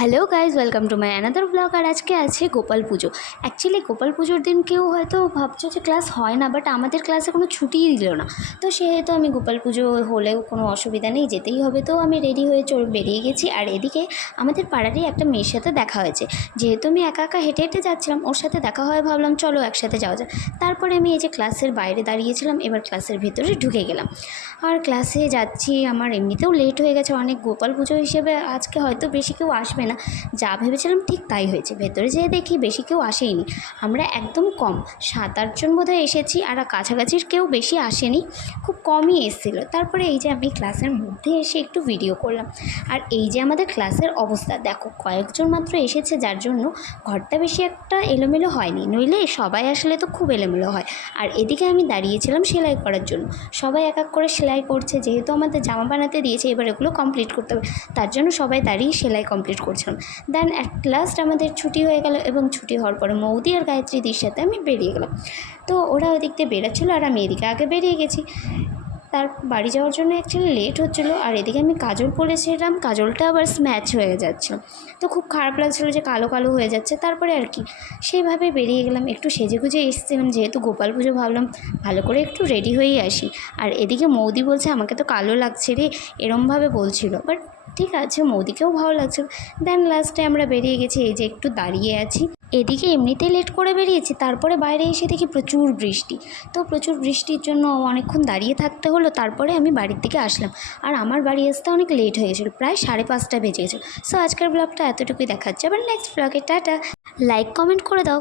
Hello guys welcome to my another blog আর আজকে আছে গোপাল পুজো। Actually Gopal পুজোর দিন কেউ হয়তো ভাবছ যে ক্লাস হয় না বাট আমাদের ক্লাসে কোনো ছুটিই দিল না। তো সেহেতু আমি গোপাল পুজো হলেও কোনো অসুবিধা নেই, যেতেই হবে। তো আমি রেডি হয়ে চল, বেরিয়ে গেছি। আর এদিকে আমাদের পাড়ারই একটা মেয়ের সাথে দেখা হয়েছে। যেহেতু আমি একা একা হেঁটে হেঁটে যাচ্ছিলাম, ওর সাথে দেখা হয় ভাবলাম চলো একসাথে যাওয়া যায় তারপরে আমি এই যে ক্লাসের বাইরে দাঁড়িয়েছিলাম, এবার ক্লাসের ভিতরে ঢুকে গেলাম। আর ক্লাসে যাচ্ছি, আমার এমনিতেও লেট হয়ে গেছে। অনেক গোপাল পুজো হিসেবে আজকে হয়তো বেশি কেউ আসবে না। যা ভেবেছিলাম ঠিক তাই হয়েছে। ভেতরে যেয়ে দেখি বেশি কেউ আসেইনি। আমরা একদম কম। সাত আটজন বোধহয় এসেছি আর কাছাকাছির কেউ বেশি আসেনি। খুব কমই এসেছিল। তারপরে এই যে আমি ক্লাসের মধ্যে এসে একটু ভিডিও করলাম। আর এই যে আমাদের ক্লাসের অবস্থা, দেখো কয়েকজন মাত্র এসেছে যার জন্য ঘরটা বেশি একটা এলোমেলো হয়নি। নইলে সবাই আসলে তো খুব এলোমেলো হয়। আর এদিকে আমি দাঁড়িয়েছিলাম সেলাই করার জন্য। সবাই এক এক করে সেলাই করছে। যেহেতু আমাদের জামা বানাতে দিয়েছে, এবার এগুলো কমপ্লিট করতে হবে। তার জন্য সবাই দাঁড়িয়ে সেলাই কমপ্লিট করছিলাম দেন অ্যাট লাস্ট আমাদের ছুটি হয়ে গেল এবং ছুটি হওয়ার পরে মৌদি আর গায়ত্রীদির সাথে আমি বেরিয়ে গেলাম। তো ওরা ওদিক দিয়ে বেরোচ্ছিলো আর আমি এদিকে আগে বেরিয়ে গেছি। তার বাড়ি যাওয়ার জন্য অ্যাকচুয়ালি লেট হচ্ছিল আর এদিকে আমি কাজল পরেছিলাম কাজলটা আবার স্ম্যাচ হয়ে যাচ্ছিল তো খুব খারাপ লাগছিল যে কালো কালো হয়ে যাচ্ছে। তারপরে আর কি, সেইভাবে বেরিয়ে গেলাম, একটু সেজে গুজে এসেছিলাম, যেহেতু গোপাল পুজো ভাবলাম, ভালো করে একটু রেডি হয়েই আসি। আর এদিকে মৌদি বলছে, আমাকে তো কালো লাগছে রে, এরমভাবে বলছিল। বাট ঠিক আছে, মৌদিকেও ভালো লাগছে। দেন লাস্টে আমরা বেরিয়ে গেছি, এই যে একটু দাঁড়িয়ে আছি। এদিকে এমনিতেই লেট করে বেরিয়েছি, তারপরে বাইরে এসে দেখি প্রচুর বৃষ্টি। তো প্রচুর বৃষ্টির জন্য অনেকক্ষণ দাঁড়িয়ে থাকতে হলো, তারপরে আমি বাড়ির দিকে আসলাম। আর আমার বাড়ি আসতে অনেক লেট হয়ে গেছিল, প্রায় সাড়ে পাঁচটা বেজে গেছিল। সো আজকের ব্লগটা এতটুকুই দেখাচ্ছে আবার নেক্সট ব্লগে টাটা। লাইক কমেন্ট করে দাও।